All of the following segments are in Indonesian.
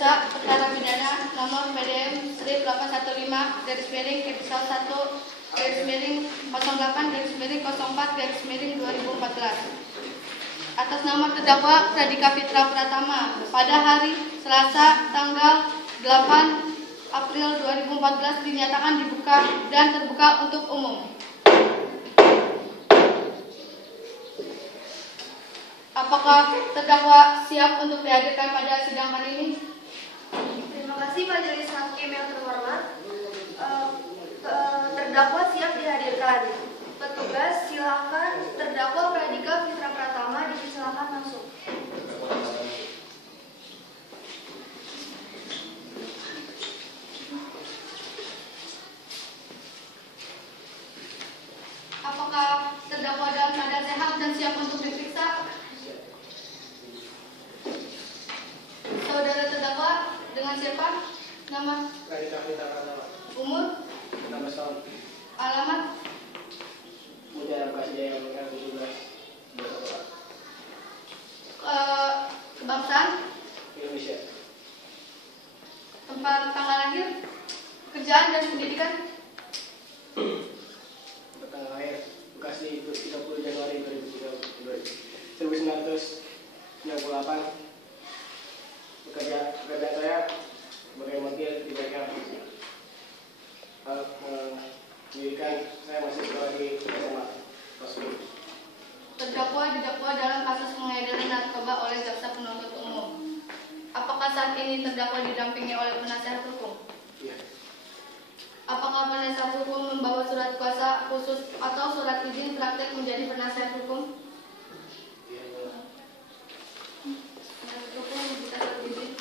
Periksa Perkara Pidana Nomor PDM 18/08/08/04/2014 atas nama terdakwa Pradika Fitra Pratama pada hari Selasa tanggal 8 April 2014 dinyatakan dibuka dan terbuka untuk umum. Apakah terdakwa siap untuk dihadirkan pada sidang hari ini? Terima kasih Majelis Hakim yang terhormat. Terdakwa siap dihadirkan. Petugas silakan terdakwa Pradika Fitra Pratama disilakan masuk. Apakah terdakwa dalam keadaan sehat dan siap untuk diperiksa? Saudara terdakwa dengan siapa? Nama? Pradika Fitra Pratama. Umur? 16 tahun. Alamat? Mutiara Bekasi Jaya Mekar 17 Kebangsaan? Indonesia. Tempat tanggal lahir? Kerjaan dan pendidikan? Tanggal lahir Bekasi 30 Januari 1998. Pekerjaan saya sebagai montir di bengkel. Pendidikan saya masih sekolah di SMA. Terdakwa didakwa dalam kasus pengedaran narkoba oleh jaksa penuntut umum. Apakah saat ini terdakwa didampingi oleh penasihat hukum? Iya. Apakah penasihat hukum membawa surat kuasa khusus atau surat izin praktek menjadi penasihat hukum? Iya. Penasihat hukum bisa surat izin.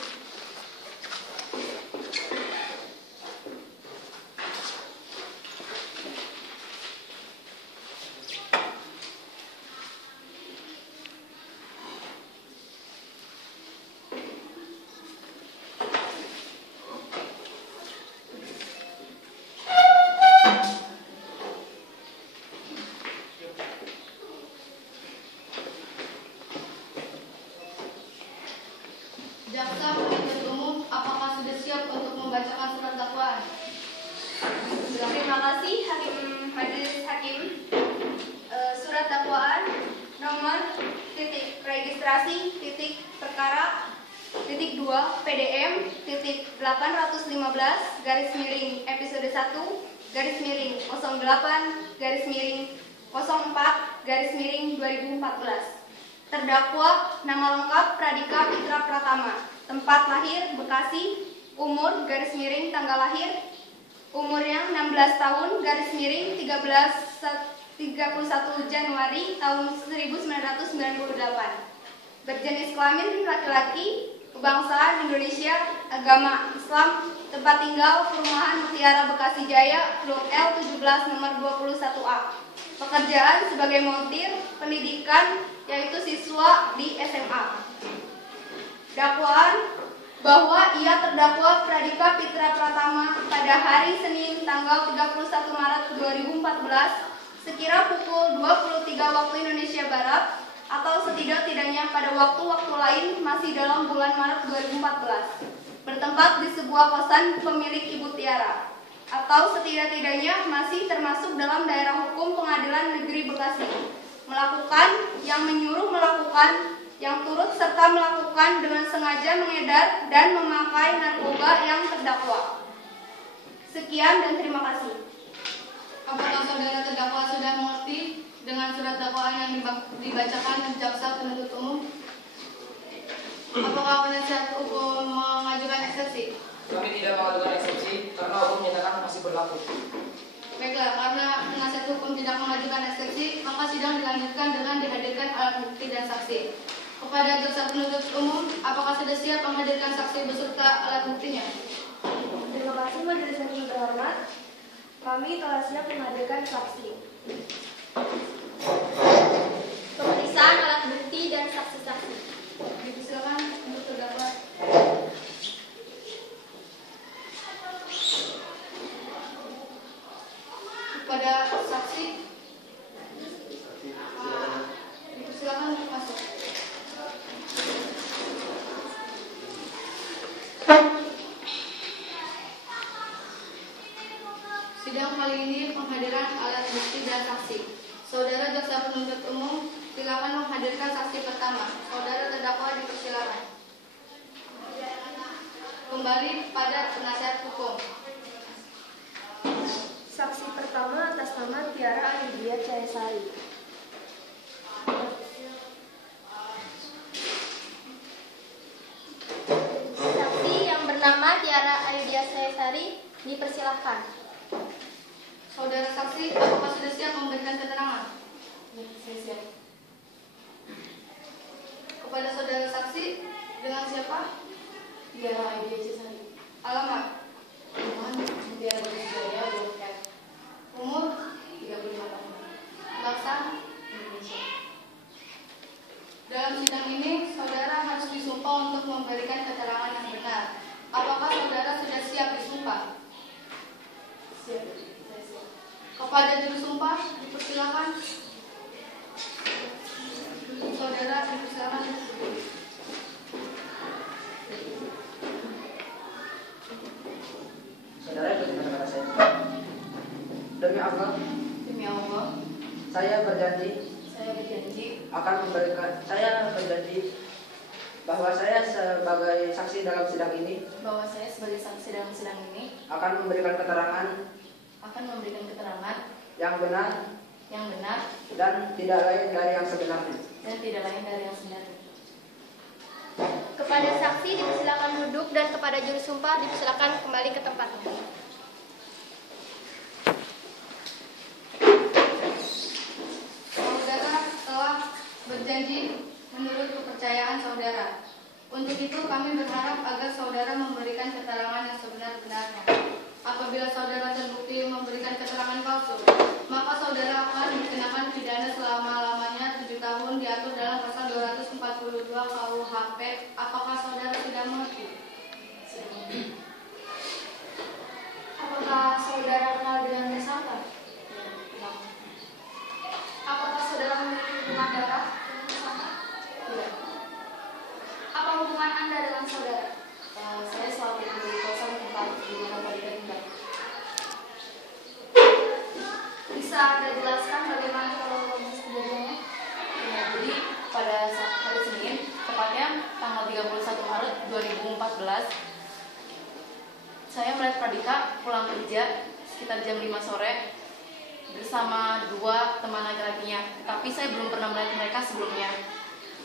Jaksa penuntut umum, apakah sudah siap untuk membacakan surat dakwaan? Terima kasih Majelis Hakim. Surat dakwaan nomor registrasi perkara 2 PDM 815 garis miring episode 1 garis miring 08 garis miring 04 garis miring 2014. Terdakwa nama lengkap Pradika Fitra Pratama, tempat lahir Bekasi, umur garis miring tanggal lahir umurnya 16 tahun garis miring 31 Januari tahun 1998. Berjenis kelamin laki-laki, kebangsaan Indonesia, agama Islam, tempat tinggal Perumahan Mutiara Bekasi Jaya, Blok L 17 nomor 21A. Pekerjaan sebagai montir, pendidikan yaitu siswa di SMA. Dakwaan bahwa ia terdakwa Pradika Fitra Pratama pada hari Senin tanggal 31 Maret 2014 sekira pukul 23 waktu Indonesia Barat atau setidak-tidaknya pada waktu-waktu lain masih dalam bulan Maret 2014 bertempat di sebuah kosan pemilik Ibu Tiara atau setidak-tidaknya masih termasuk dalam daerah hukum Pengadilan Negeri Bekasi, melakukan, yang menyuruh melakukan, yang turut serta melakukan dengan sengaja mengedar dan memakai narkoba yang terdakwa. Sekian dan terima kasih. Apakah saudara terdakwa sudah mengerti dengan surat dakwaan yang dibacakan jaksa penuntut umum? Apakah penasihat hukum mengajukan eksepsi? Kami tidak mengajukan eksepsi karena hukum menyatakan masih berlaku. Baiklah, karena penasihat hukum tidak mengajukan eksepsi, maka sidang dilanjutkan dengan dihadirkan alat bukti dan saksi. Kepada jaksa penuntut umum, apakah sudah siap menghadirkan saksi beserta alat buktinya? Terima kasih Majelis Hakim terhormat. Kami telah siap menghadirkan saksi. Pemeriksaan alat bukti dan saksi-saksi. Silakan untuk terdakwa. Kepada saksi, silakan masuk. Sidang kali ini penghadiran alat bukti dan saksi. Saudara jaksa penuntut umum, silakan menghadirkan saksi pertama. Saudara terdakwa dipersilakan. Kembali pada penasihat hukum. Saksi pertama atas nama Tiara Ayudhya Cahayasari. Saksi yang bernama Tiara Ayudhya Cahayasari dipersilahkan. Saudara saksi, apakah sudah siap memberikan keterangan? Saya siap. Kepada saudara saksi, dengan siapa? Tiara Ayudhya Cahayasari. Alamat? Mohon Tiara Ayudhya Blok F. Umur? 35 tahun. Bangsa? Indonesia. Dalam sidang ini, saudara harus disumpah untuk memberikan keterangan yang benar. Apakah saudara sudah siap disumpah? Siap. Saya siap. Kepada juru sumpah, dipersilakan. Saudara dipersilakan. Saudara ikuti kata-kata saya. Demi Allah, Demi Allah, saya berjanji Saya berjanji bahwa saya sebagai saksi dalam sidang ini bahwa saya sebagai saksi dalam sidang ini akan memberikan keterangan yang benar dan tidak lain dari yang sebenarnya. Kepada saksi dipersilakan duduk dan kepada juru sumpah dipersilakan kembali ke tempatnya. saudara telah berjanji menurut kepercayaan saudara. Untuk itu kami berharap agar saudara memberikan keterangan yang sebenar-benarnya. Apabila saudara terbukti memberikan keterangan palsu, maka saudara akan dikenakan pidana selama-lamanya 7 tahun diatur dalam pasal 242 KUHP. Apakah saudara sudah mengerti? apakah saudara kenal dengan tersangka? Apakah saudara memiliki hubungan darah dengan tersangka? Tidak. Apa hubungan Anda dengan saudara? Saya selalu di kosan tempat di mana tadi tinggal. Bisa Anda jelaskan bagaimana kronologis kejadiannya? Ya, jadi pada hari Senin, tepatnya tanggal 31 Maret 2014, saya melihat Pradika pulang kerja sekitar jam 5 sore bersama 2 teman laki-lakinya, tapi saya belum pernah melihat mereka sebelumnya.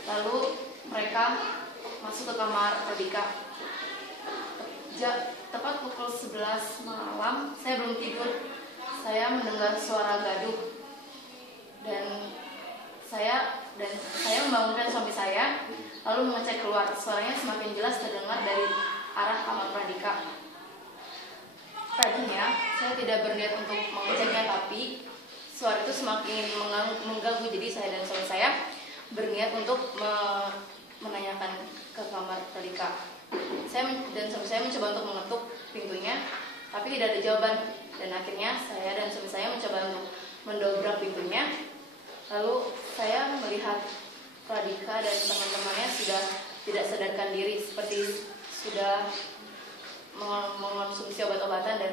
Lalu mereka masuk ke kamar Pradika. Tepat pukul 11 malam, saya belum tidur. Saya mendengar suara gaduh dan saya membangunkan suami saya, lalu mengecek keluar. Suaranya semakin jelas terdengar dari arah kamar Pradika. Tadinya saya tidak berniat untuk mengeceknya, tapi suara itu semakin mengganggu. Jadi saya dan suami saya berniat untuk menanyakan ke kamar Pradika. Saya dan suami saya mencoba untuk mengetuk pintunya, tapi tidak ada jawaban. Dan akhirnya saya dan suami saya mencoba untuk mendobrak pintunya. Lalu saya melihat Pradika dan teman-temannya sudah tidak sadarkan diri, seperti sudah mengonsumsi obat-obatan dan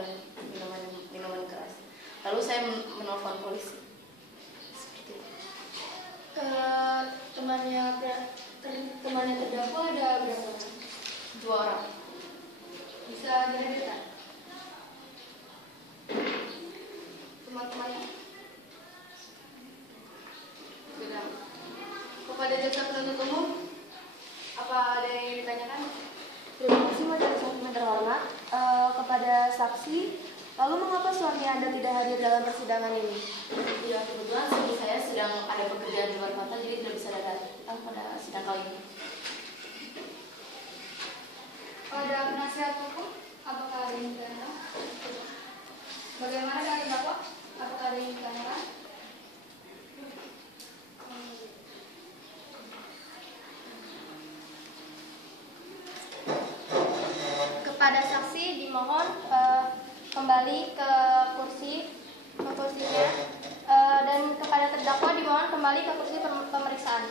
minuman keras. Lalu saya menelpon polisi. Seperti itu. Temannya terdakwa ada berapa? 2 orang. Bisa dihadirkan teman-temannya. Sudah. Kepada jaksa penuntut umum, apa ada yang ingin ditanyakan? Terima kasih majelis hakim yang terhormat. Kepada saksi, lalu mengapa suami Anda tidak hadir dalam persidangan ini? Ya, kebetulan suami saya sedang ada pekerjaan di luar kota, jadi tidak bisa datang pada sidang kali ini. Pada penasihat hukum, apakah ada yang ditanyakan? Bagaimana dengan terdakwa? Apakah ada yang ditanyakan? Kepada saksi dimohon kembali ke kursinya dan kepada terdakwa dimohon kembali ke kursi pemeriksaan.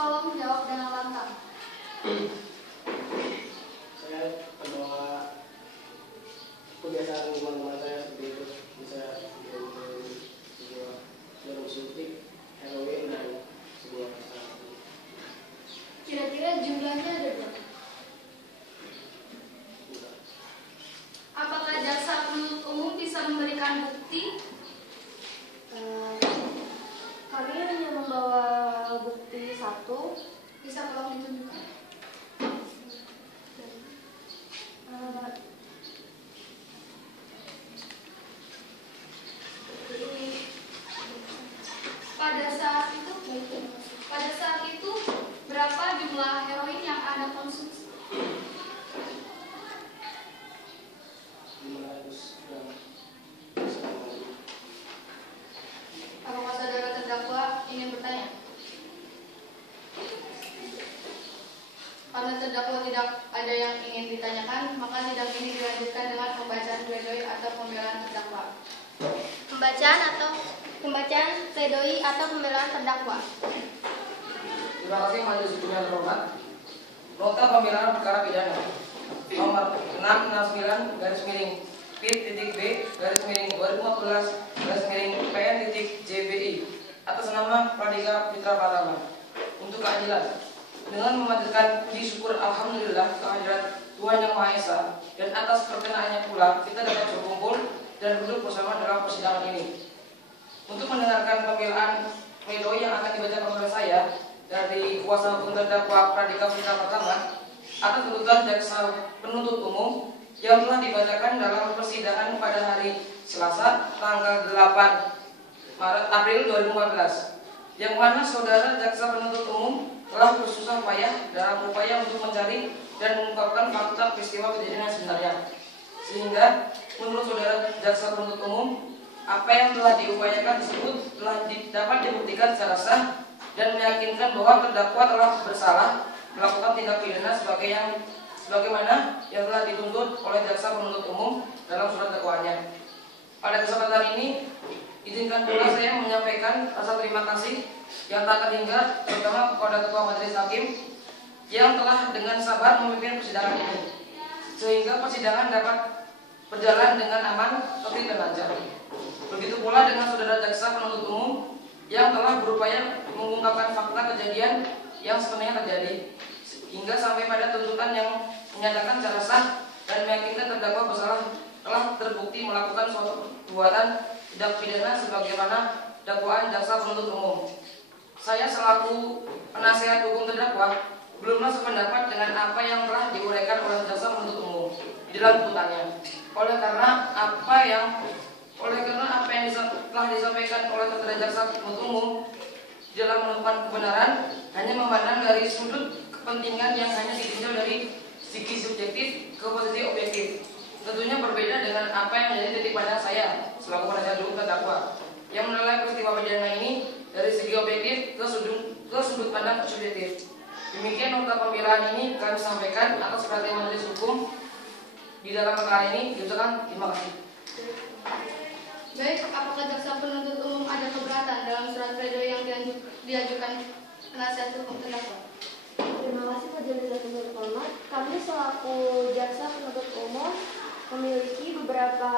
Tolong jawab dengan lantang. Saya membawa kebiasaan teman-teman saya seperti itu, bisa menjadi sebuah jarum suntik, heroin, dan sebuah pasar. Kira-kira jumlahnya ada berapa? Apakah jaksa penuntut umum bisa memberikan bukti? Kami hanya membawa bukti satu. Bisa tolong ditunjukkan? Pada saat itu berapa jumlah heroin yang Anda konsumsi? 500 gram. Apakah saudara terdakwa ingin bertanya? Karena terdakwa tidak ada yang ingin ditanyakan, maka sidang ini dilanjutkan dengan pembacaan pledoi atau pembelaan terdakwa. Pembacaan pledoi atau pembelaan terdakwa. Terima kasih Majelis Hakim yang terhormat. Nota pembelaan perkara pidana nomor 669-B/Pit-B/2014-PN-JBI atas nama Pradika Fitra Pratama untuk keadilan dengan memanjatkan puji syukur alhamdulillah kehadirat Tuhan Yang Maha Esa, dan atas perkenaannya pula kita dapat berkumpul dan duduk bersama dalam persidangan ini untuk mendengarkan pembelaan pledoi yang akan dibacakan oleh saya dari kuasa hukum terdakwa Pradika Fitra Pratama atas tuntutan jaksa penuntut umum yang telah dibacakan dalam persidangan pada hari Selasa tanggal 8 April 2014, yang mana saudara jaksa penuntut umum telah bersusah payah dalam upaya untuk mencari dan mengungkapkan fakta peristiwa kejadian yang sebenarnya, sehingga menurut saudara jaksa penuntut umum apa yang telah diupayakan tersebut telah dapat dibuktikan secara sah dan meyakinkan bahwa terdakwa telah bersalah melakukan tindak pidana sebagaimana yang telah dituntut oleh jaksa penuntut umum dalam surat dakwaannya. Pada kesempatan ini, izinkan pula saya menyampaikan rasa terima kasih yang tak terhingga terutama kepada Ketua Majelis Hakim yang telah dengan sabar memimpin persidangan ini, sehingga persidangan dapat berjalan dengan aman, tertib dan lancar. Begitu pula dengan saudara jaksa penuntut umum yang telah berupaya mengungkapkan fakta kejadian yang sebenarnya terjadi, hingga sampai pada tuntutan yang menyatakan secara sah dan meyakinkan terdakwa bersalah telah terbukti melakukan suatu perbuatan tindak pidana sebagaimana dakwaan jaksa penuntut umum. Saya selaku penasihat hukum terdakwa belumlah sependapat dengan apa yang telah diuraikan oleh jaksa penuntut umum di dalam tuntutannya. Oleh karena apa yang telah disampaikan oleh terdakwa jaksa penuntut umum di dalam menemukan kebenaran hanya memandang dari sudut kepentingan yang hanya ditinjau dari segi subjektif ke posisi objektif. Tentunya berbeda dengan apa yang menjadi titik pandang saya selaku penasihat hukum terdakwa yang menilai peristiwa pidana ini dari segi objektif ke sudut pandang subjektif. Demikian nota pembelaan ini kami sampaikan atas perhatian majelis hukum di dalam perkara ini. Diucapkan terima kasih. Baik, apakah jaksa penuntut umum ada keberatan dalam surat pledoi yang diajukan penasihat hukum terdakwa? Terima kasih Majelis Hakim yang terhormat. Kami selaku jaksa penuntut umum memiliki beberapa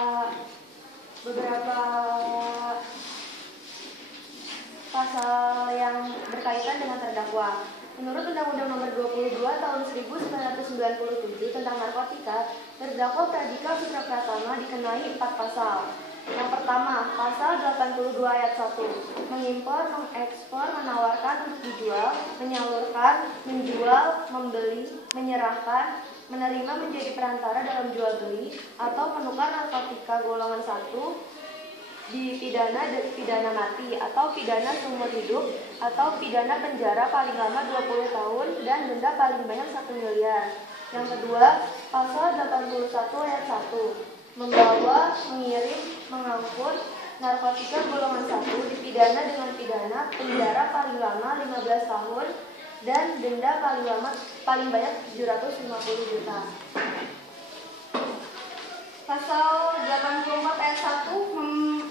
pasal yang berkaitan dengan terdakwa. Menurut Undang-Undang Nomor 22 Tahun 1997 tentang narkotika, terdakwa Pradika Fitra Pratama dikenai 4 pasal. Yang pertama, pasal 82 ayat 1, mengimpor, mengekspor, menawarkan untuk dijual, menyalurkan, menjual, membeli, menyerahkan, menerima menjadi perantara dalam jual beli atau menukar narkotika golongan 1 dipidana mati atau pidana seumur hidup atau pidana penjara paling lama 20 tahun dan denda paling banyak 1 miliar. Yang kedua, pasal 81 ayat 1, membawa, mengirim, mengangkut narkotika golongan 1 dipidana dengan pidana penjara paling lama 15 tahun dan denda paling banyak 750 juta. Pasal 84 ayat 1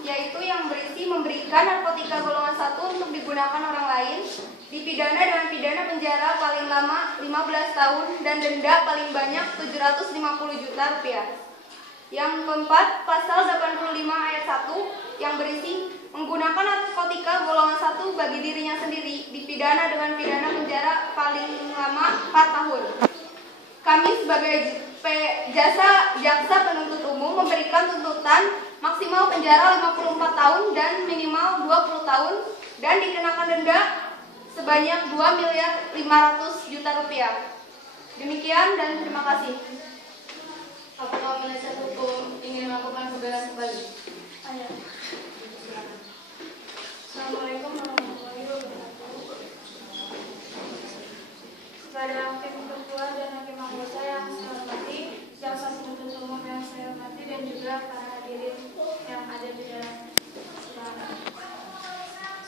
yaitu yang berisi memberikan narkotika golongan 1 untuk digunakan orang lain dipidana dengan pidana penjara paling lama 15 tahun dan denda paling banyak 750 juta rupiah. Yang keempat, pasal 85 ayat 1 yang berisi menggunakan narkotika golongan 1 bagi dirinya sendiri dipidana dengan pidana penjara paling lama 4 tahun. Kami sebagai jaksa penuntut umum memberikan tuntutan maksimal penjara 54 tahun dan minimal 20 tahun dan dikenakan denda sebanyak 2.500.000.000 rupiah. Demikian dan terima kasih. Apakah penasihat hukum ingin melakukan pembelaan kembali? Ayo. Assalamualaikum warahmatullahi wabarakatuh. Kepada hakim ketua dan hakim anggota yang saya hormati, jaksa penuntut umum yang saya hormati, dan juga para hadirin yang ada di dalam ruangan.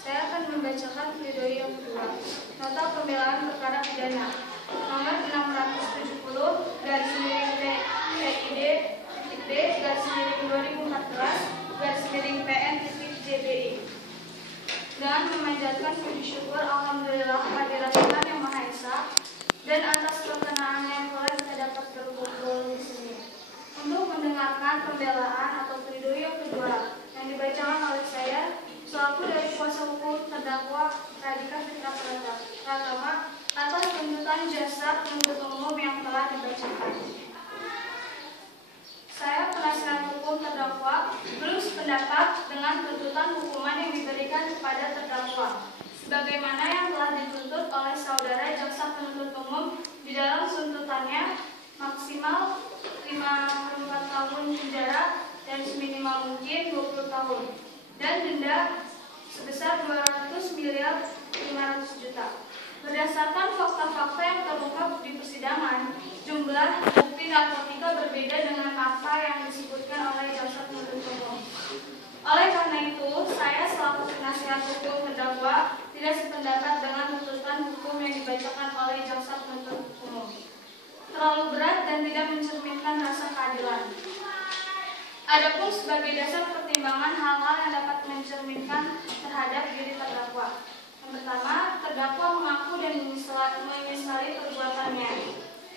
Saya akan membacakan pledoi yang kedua. Nota pembelaan perkara pidana nomor 670 garis miring PID garis miring 2014 garis miring PN.JBI. Dan memanjatkan puji syukur alhamdulillah kehadirat Tuhan Yang Maha Esa dan atas perkenanan yang telah kita dapat berkumpul di sini untuk mendengarkan pembelaan atau pledoi yang kedua yang dibacakan oleh saya selaku dari kuasa hukum terdakwa Radhika Fitra Pratama atas tuntutan jasa penuntut umum yang telah dibacakan. Saya penasihat hukum terdakwa belum sependapat dengan tuntutan hukuman yang diberikan kepada terdakwa sebagaimana yang telah dituntut oleh saudara jaksa penuntut umum di dalam tuntutannya maksimal 54 tahun penjara dan seminimal mungkin 20 tahun dan denda sebesar 200.500.000.000. Berdasarkan fakta-fakta yang terungkap di persidangan, jumlah bukti narkotika berbeda dengan apa yang disebutkan oleh jaksa penuntut umum. Oleh karena itu, saya selaku penasihat hukum terdakwa tidak sependapat dengan tuntutan hukum yang dibacakan oleh jaksa penuntut umum. Terlalu berat dan tidak mencerminkan rasa keadilan. Adapun sebagai dasar pertimbangan hal-hal yang dapat mencerminkan terhadap diri terdakwa. Yang pertama, terdakwa mengaku dan menyesali perbuatannya.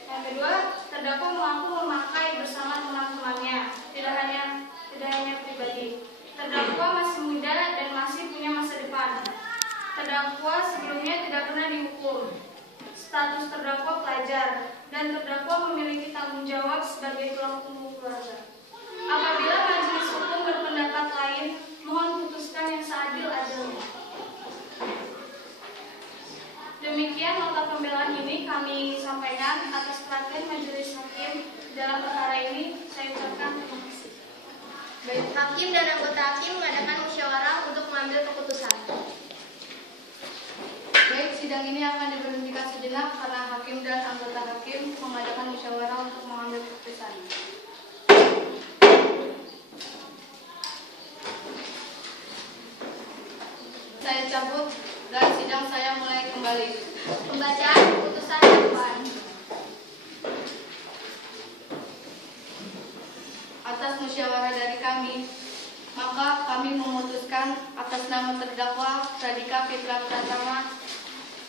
Yang kedua, terdakwa mengaku memakai bersama teman-temannya, tidak hanya pribadi. Terdakwa masih muda dan masih punya masa depan. Terdakwa sebelumnya tidak pernah dihukum. Status terdakwa pelajar dan terdakwa memiliki tanggung jawab sebagai tulang punggung keluarga. Apabila majelis hukum berpendapat lain, mohon putuskan yang seadil-adilnya. Demikian nota pembelaan ini kami sampaikan atas perhatian majelis hakim dalam perkara ini. Saya ucapkan terima kasih. Baik, hakim dan anggota hakim mengadakan musyawarah untuk mengambil keputusan. Baik, sidang ini akan diberhentikan sejenak karena hakim dan anggota hakim mengadakan musyawarah untuk mengambil keputusan. Saya cabut dan sidang saya mulai kembali. Pembacaan keputusan dakwaan. Atas musyawarah dari kami, maka kami memutuskan atas nama terdakwa Radhika Fitra Pratama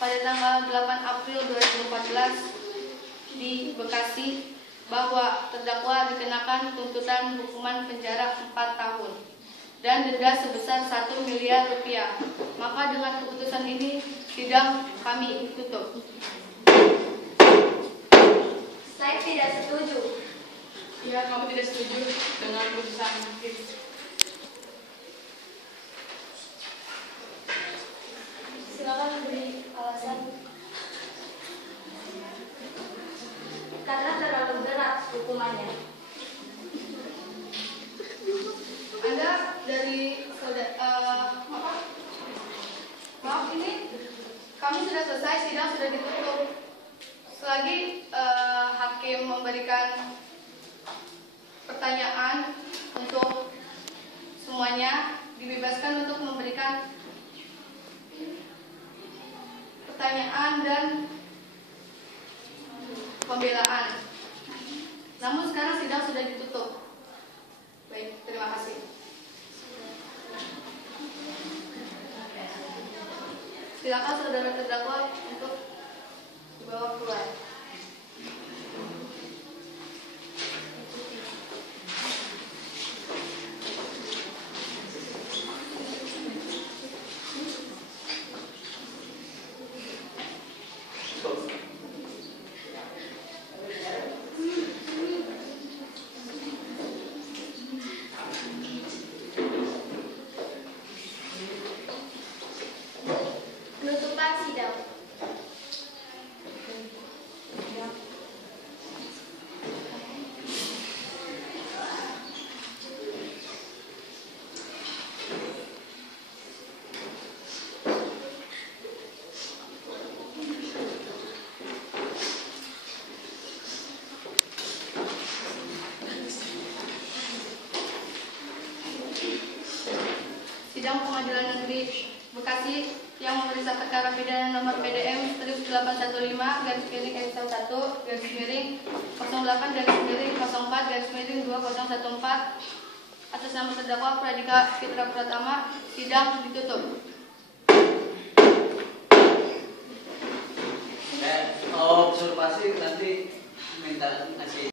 pada tanggal 8 April 2014 di Bekasi bahwa terdakwa dikenakan tuntutan hukuman penjara 4 tahun dan denda sebesar 1 miliar rupiah. Maka dengan keputusan ini sidang kami tutup. Saya tidak setuju. Ya, kami tidak setuju dengan keputusan hakim. Silakan memberi alasan. Karena terlalu berat hukumannya. Anda dari maaf, ini kami sudah selesai, sidang sudah ditutup. Selagi hakim memberikan pertanyaan untuk semuanya, dibebaskan untuk memberikan pertanyaan dan pembelaan. Namun sekarang sidang sudah ditutup. Baik, terima kasih. Silakan saudara terdakwa untuk dibawa keluar. Penutupan sidang. Sidang Pengadilan Negeri Bekasi yang memeriksa perkara pidana nomor PDM strip 815 garis miring Excel 1 garis miring 08 garis miring 04 garis miring 2014 atas nama terdakwa Pradika Fitra Pratama, sidang ditutup. Observasi nanti minta ngasih